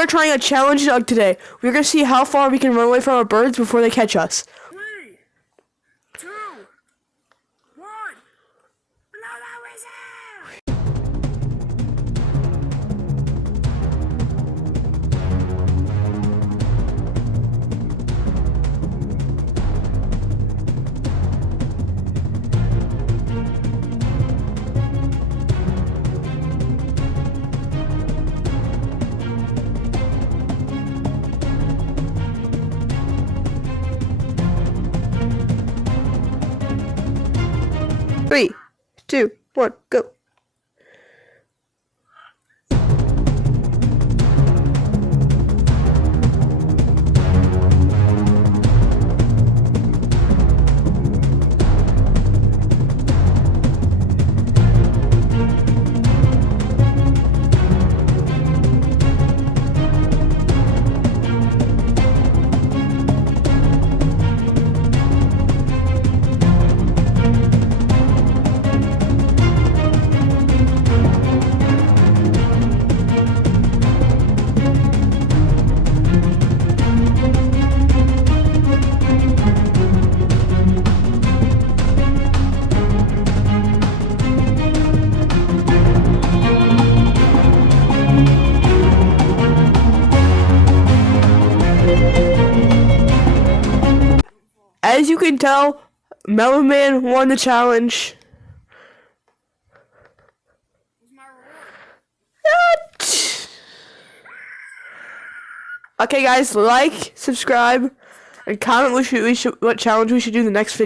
We're trying a challenge today. We're gonna see how far we can run away from our birds before they catch us. 3, 2, 1, blow that whistle! Three, two, one, go. As you can tell, Melon Man won the challenge. What's my reward? Okay, guys, like, subscribe, and comment what challenge we should do in the next video.